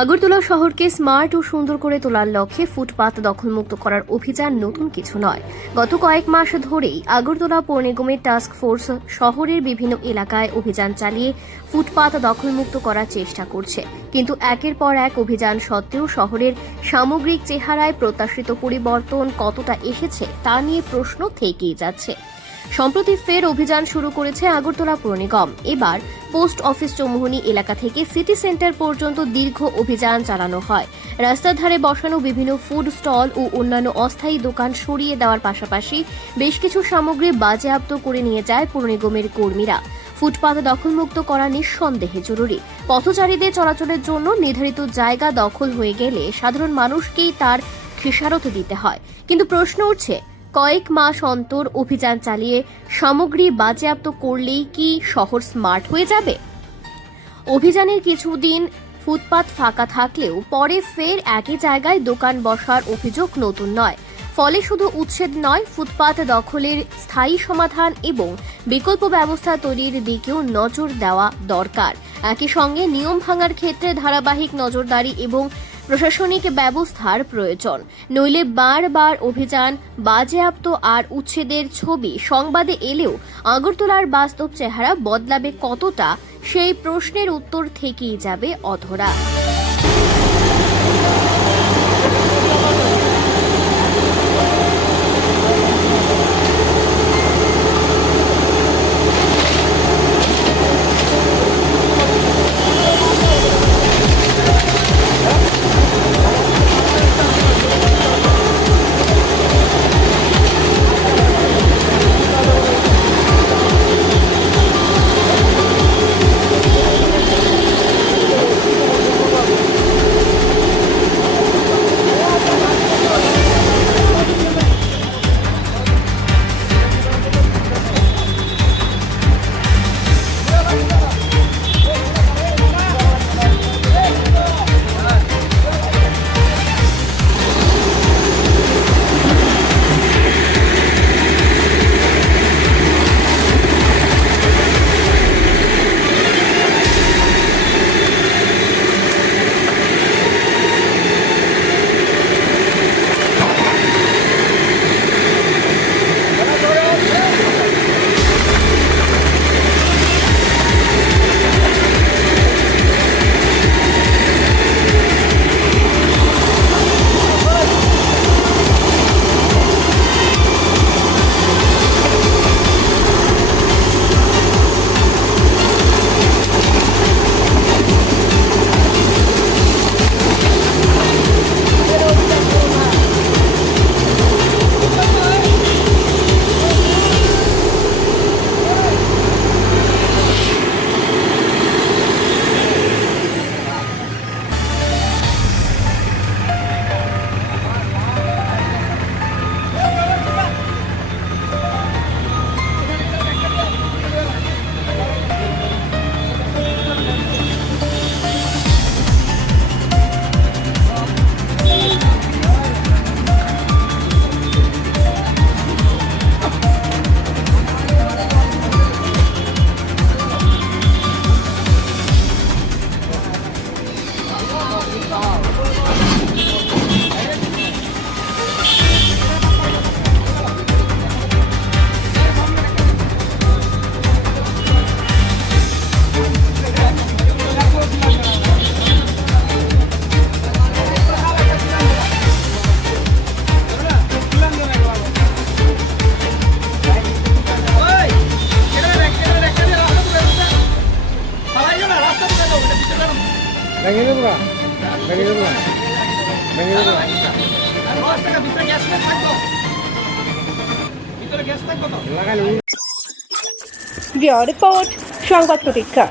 আগরতলা শহরকে স্মার্ট ও সুন্দর করে তোলার লক্ষ্যে ফুটপাত দখলমুক্ত করার অভিযান নতুন কিছু নয়। গত কয়েক মাস ধরেই আগরতলা পৌর নিগমের টাস্ক ফোর্স শহরের বিভিন্ন এলাকায় অভিযান চালিয়ে ফুটপাত দখলমুক্ত করার চেষ্টা করছে, কিন্তু একের পর এক অভিযান সত্ত্বেও শহরের সামগ্রিক চেহারায় প্রত্যাশিত পরিবর্তন কতটা এসেছে তা নিয়ে প্রশ্ন থেকেই যাচ্ছে। সম্প্রতি ফের অভিযান শুরু করেছে আগরতলা পৌর নিগম। এবার পোস্ট অফিস চৌমুহনী এলাকা থেকে সিটি সেন্টার পর্যন্ত দীর্ঘ অভিযান চালানো হয়। রাস্তার ধারে বসানো বিভিন্ন ফুড স্টল ও অন্যান্য অস্থায়ী দোকান সরিয়ে দেওয়ার পাশাপাশি বেশ কিছু সামগ্রী বাজেয়াপ্ত করে নিয়ে যায় পৌর নিগমের কর্মীরা। ফুটপাত দখলমুক্ত করা নিঃসন্দেহে জরুরি। পথচারীদের চলাচলের জন্য নির্ধারিত জায়গা দখল হয়ে গেলে সাধারণ মানুষকেই তার খেসারত দিতে হয়। কিন্তু প্রশ্ন উঠছে, কয়েক মাস অন্তর অভিযান চালিয়ে সামগ্রী বাজেয়াপ্ত করলেই কি শহর স্মার্ট হয়ে যাবে? অভিযানের কিছুদিন ফুটপাত ফাঁকা থাকলেও পরে ফের একই জায়গায় দোকান বসার অভিযোগ নতুন নয়। ফলে শুধু উচ্ছেদ নয়, ফুটপাত দখলের স্থায়ী সমাধান এবং বিকল্প ব্যবস্থা তৈরির দিকেও নজর দেওয়া দরকার। একই সঙ্গে নিয়ম ভাঙার ক্ষেত্রে ধারাবাহিক নজরদারি এবং প্রশাসনিক ব্যবস্থার প্রয়োজন। নইলে বারবার অভিযান, বাজেয়াপ্ত আর উচ্ছেদের ছবি সংবাদে এলেও আগরতলার বাস্তব চেহারা বদলাবে কতটা, সেই প্রশ্নের উত্তর থেকেই যাবে অধরা। ভেঙে দেবো না, ভেঙে দেবো না, ভেঙে দেবো না। রিপোর্ট সংবাদ প্রতীক্ষা।